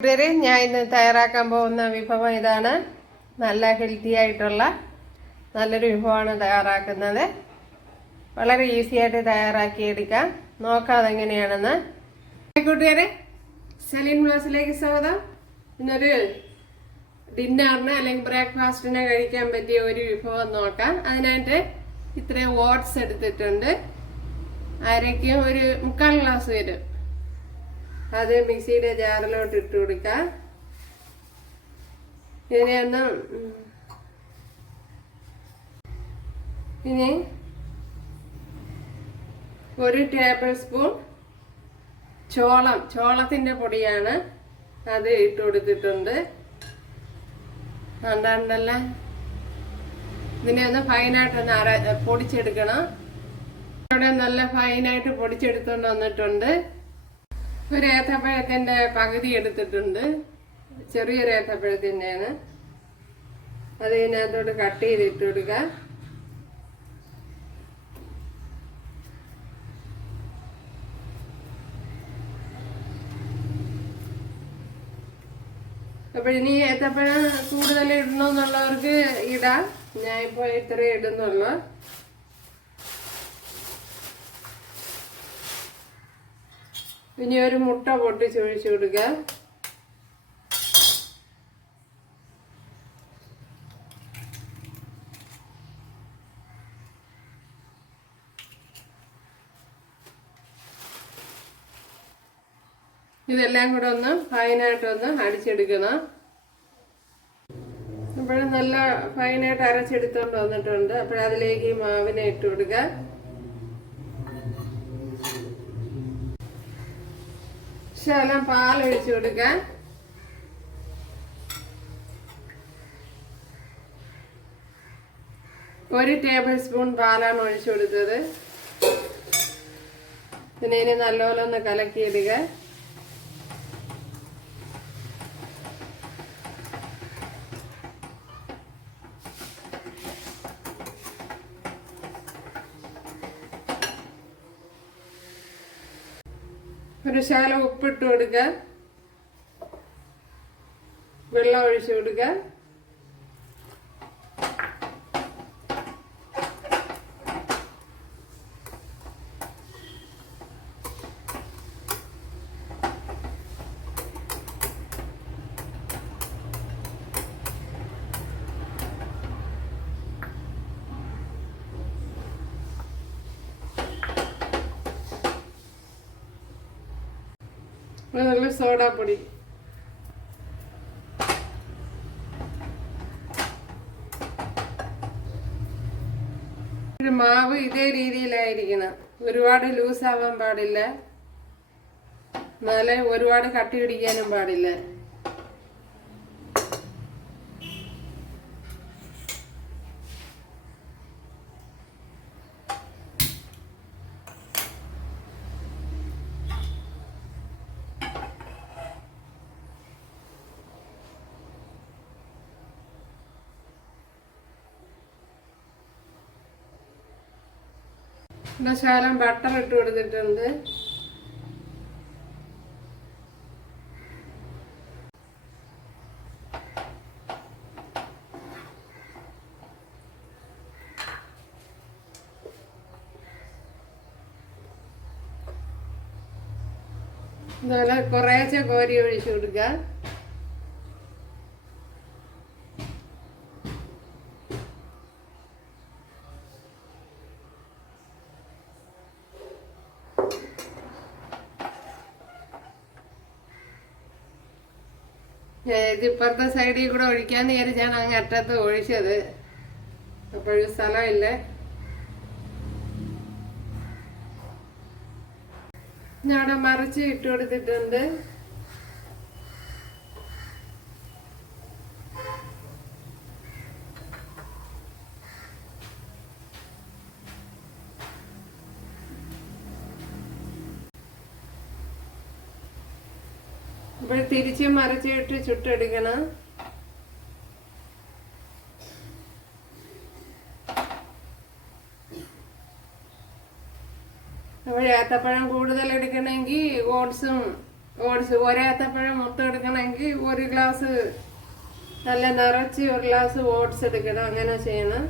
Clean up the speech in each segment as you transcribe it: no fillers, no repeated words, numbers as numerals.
കൂട്ടുകാരെ, ഞാൻ ഇന്ന് തയ്യാറാക്കാൻ പോകുന്ന വിഭവം ഇതാണ്. നല്ല ഹെൽത്തി ആയിട്ടുള്ള നല്ലൊരു വിഭവമാണ് തയ്യാറാക്കുന്നത്. വളരെ ഈസി ആയിട്ട് തയ്യാറാക്കിയെടുക്കാം. നോക്കാം അതെങ്ങനെയാണെന്ന്. കൂട്ടുകാരെ, സെലിൻ ബ്ലോസിലേക്ക് സ്വാഗതം. ഇന്നൊരു ഡിന്നറിന് അല്ലെങ്കിൽ ബ്രേക്ക്ഫാസ്റ്റിന് കഴിക്കാൻ പറ്റിയ ഒരു വിഭവം നോക്കാം. അതിനായിട്ട് ഇത്രയും ഓട്സ് എടുത്തിട്ടുണ്ട്. അരയ്ക്കും ഒരു 3/4 ഗ്ലാസ് വരും. അത് മിക്സിയുടെ ജാറിലോട്ട് ഇട്ട് കൊടുക്കാം. ഇതിനെയൊന്ന് ഇനി 1 ടേബിൾ സ്പൂൺ ചോളത്തിന്റെ പൊടിയാണ്, അത് ഇട്ട് കൊടുത്തിട്ടുണ്ട്. കണ്ടല്ല, ഇതിനെ ഒന്ന് ഫൈനായിട്ടൊന്ന് പൊടിച്ചെടുക്കണം. ഇവിടെ നല്ല ഫൈനായിട്ട് പൊടിച്ചെടുത്തോണ്ട് വന്നിട്ടുണ്ട്. ഒരു ഏത്തപ്പഴത്തിന്റെ പകുതി എടുത്തിട്ടുണ്ട്, ചെറിയൊരു ഏത്തപ്പഴത്തിൻ്റെയാണ്. അത് ഇതിനകത്തോട്ട് കട്ട് ചെയ്തിട്ട് കൊടുക്കുക. അപ്പോൾ ഇനി ഏത്തപ്പഴം കൂടുതൽ ഇടണമെന്നുള്ളവർക്ക് ഇടാം. ഞാനിപ്പോൾ ഇത്രയും ഇടുന്നുള്ളൂ. ഇനി ഒരു മുട്ട പൊട്ടിച്ചൊഴിച്ചു കൊടുക്കുക. ഇതെല്ലാം കൂടെ ഒന്ന് ഫൈനായിട്ടൊന്ന് അടിച്ചെടുക്കണം. അപ്പോഴും നല്ല ഫൈനായിട്ട് അരച്ചെടുത്തോണ്ട് വന്നിട്ടുണ്ട്. അപ്പോഴതിലേക്ക് ഈ മാവിനെ ഇട്ട് കൊടുക്കുക. ശകലം പാലൊഴിച്ചു കൊടുക്കാൻ. ഒരു ടേബിൾ സ്പൂൺ പാലാണ് ഒഴിച്ചു കൊടുത്തത്. പിന്നെ ഇനി നല്ലപോലെ ഒന്ന് കലക്കിയിടുക. ഒരു ശകലം ഉപ്പിട്ട് കൊടുക്കുക. വെള്ളം ഒഴിച്ചു കൊടുക്കുക. നല്ല സോഡാപ്പൊടി. മാവ് ഇതേ രീതിയിലായിരിക്കണം. ഒരുപാട് ലൂസ് ആവാൻ പാടില്ല, എന്നാലേ ഒരുപാട് കട്ടി പിടിക്കാനും പാടില്ല. ശകലം ബട്ടർ ഇട്ട് കൊടുത്തിട്ടുണ്ട്. അതുപോലെ കുറേശ്ശെ കോരി ഒഴിച്ചു കൊടുക്കുക. ഇതിപ്പുറത്തെ സൈഡിൽ കൂടെ ഒഴിക്കാന്ന് വിചാരിച്ചാണ് അങ്ങ് അറ്റത്ത് ഒഴിച്ചത്. അപ്പോഴും സ്ഥലമില്ല. ഞാൻ അവിടെ മറിച്ച് ഇട്ട് കൊടുത്തിട്ടുണ്ട്. അപ്പോൾ തിരിച്ച് മറിച്ചിട്ട് ചുട്ടെടുക്കണം. അപ്പോൾ ഏത്തപ്പഴം കൂടുതൽ എടുക്കണമെങ്കിൽ ഓട്സും ഓട്സ് ഒരേത്തപ്പഴം മൊത്തം എടുക്കണമെങ്കിൽ 1 ഗ്ലാസ് നല്ല നിറച്ച് 1 ഗ്ലാസ് ഓട്സ് എടുക്കണം. അങ്ങനെ ചെയ്യണം.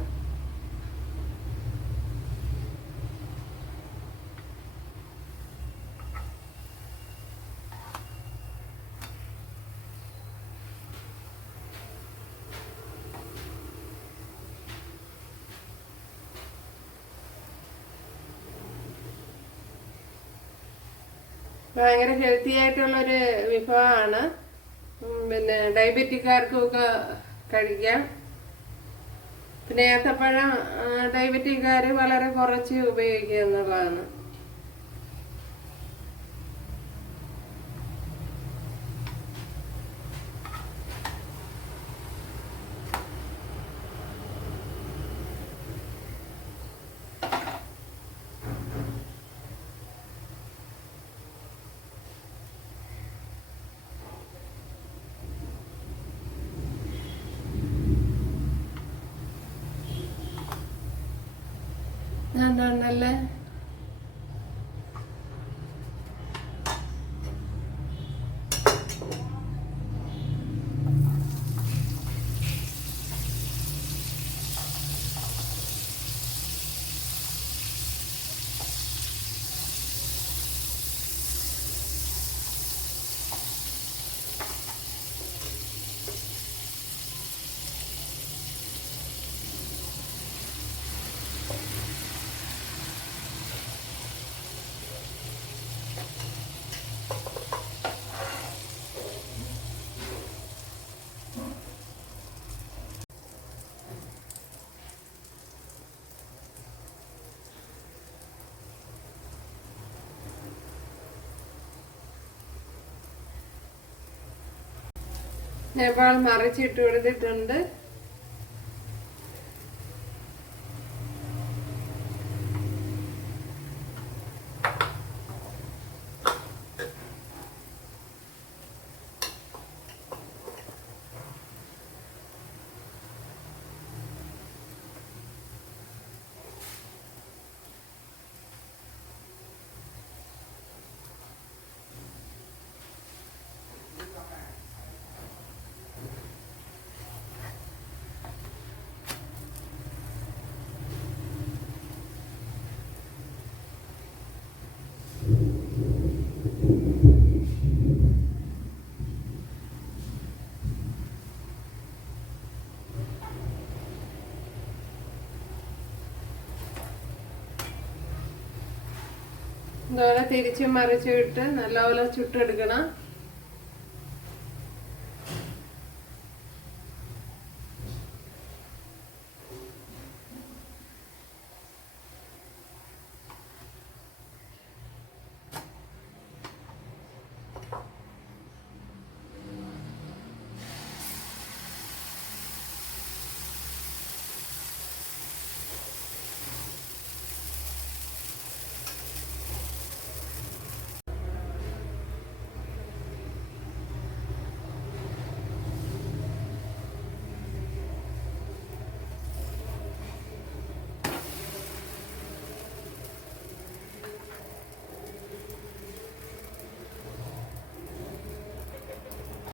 ഭയങ്കര ഹെൽത്തി ആയിട്ടുള്ളൊരു വിഭവമാണ്. പിന്നെ ഡയബറ്റിക്കാർക്കും ഒക്കെ കഴിക്കാം. പിന്നെ ഏത്തപ്പഴം ഡയബറ്റിക്കാർ വളരെ കുറച്ച് ഉപയോഗിക്കുക എന്നുള്ളതാണ്. ഉണ്ടല്ലേ നേപ്പാൾ മറിച്ചിട്ട് കൊടുത്തിട്ടുണ്ട്. ഇതുപോലെ തിരിച്ചും മറിച്ചും ഇട്ട് നല്ലപോലെ ചുട്ടെടുക്കണം.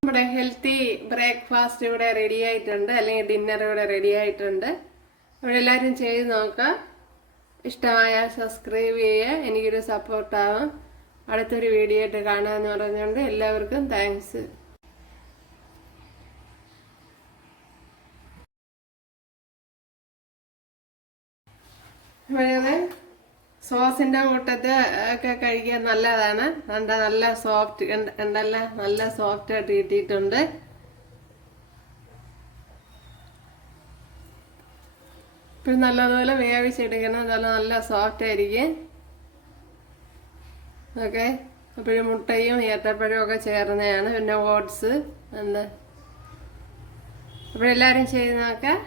നമ്മുടെ ഹെൽത്തി ബ്രേക്ക്ഫാസ്റ്റ് ഇവിടെ റെഡി ആയിട്ടുണ്ട്, അല്ലെങ്കിൽ ഡിന്നർ ഇവിടെ റെഡി ആയിട്ടുണ്ട്. ഇവിടെ എല്ലാവരും ചെയ്ത് നോക്കാം. ഇഷ്ടമായാൽ സബ്സ്ക്രൈബ് ചെയ്യുക, എനിക്കൊരു സപ്പോർട്ടാവും. അടുത്തൊരു വീഡിയോ ആയിട്ട് കാണാമെന്ന് പറഞ്ഞുകൊണ്ട് എല്ലാവർക്കും താങ്ക്സ്. സോസിന്റെ കൂട്ടത്ത് ഒക്കെ കഴിക്കാൻ നല്ലതാണ്. നല്ല സോഫ്റ്റ് ഉണ്ടല്ല, നല്ല സോഫ്റ്റ് ആയിട്ട് കിട്ടിയിട്ടുണ്ട്. ഇപ്പം നല്ലതുപോലെ വേവിച്ചെടുക്കണം, അതുപോലെ നല്ല സോഫ്റ്റ് ആയിരിക്കും. ഓക്കെ, അപ്പോഴും മുട്ടയും ഏത്തപ്പഴവും ഒക്കെ ചേർന്നതാണ്. പിന്നെ ഓട്സ് ഉണ്ട്. അപ്പോഴെല്ലാവരും ചെയ്ത് നോക്കാം.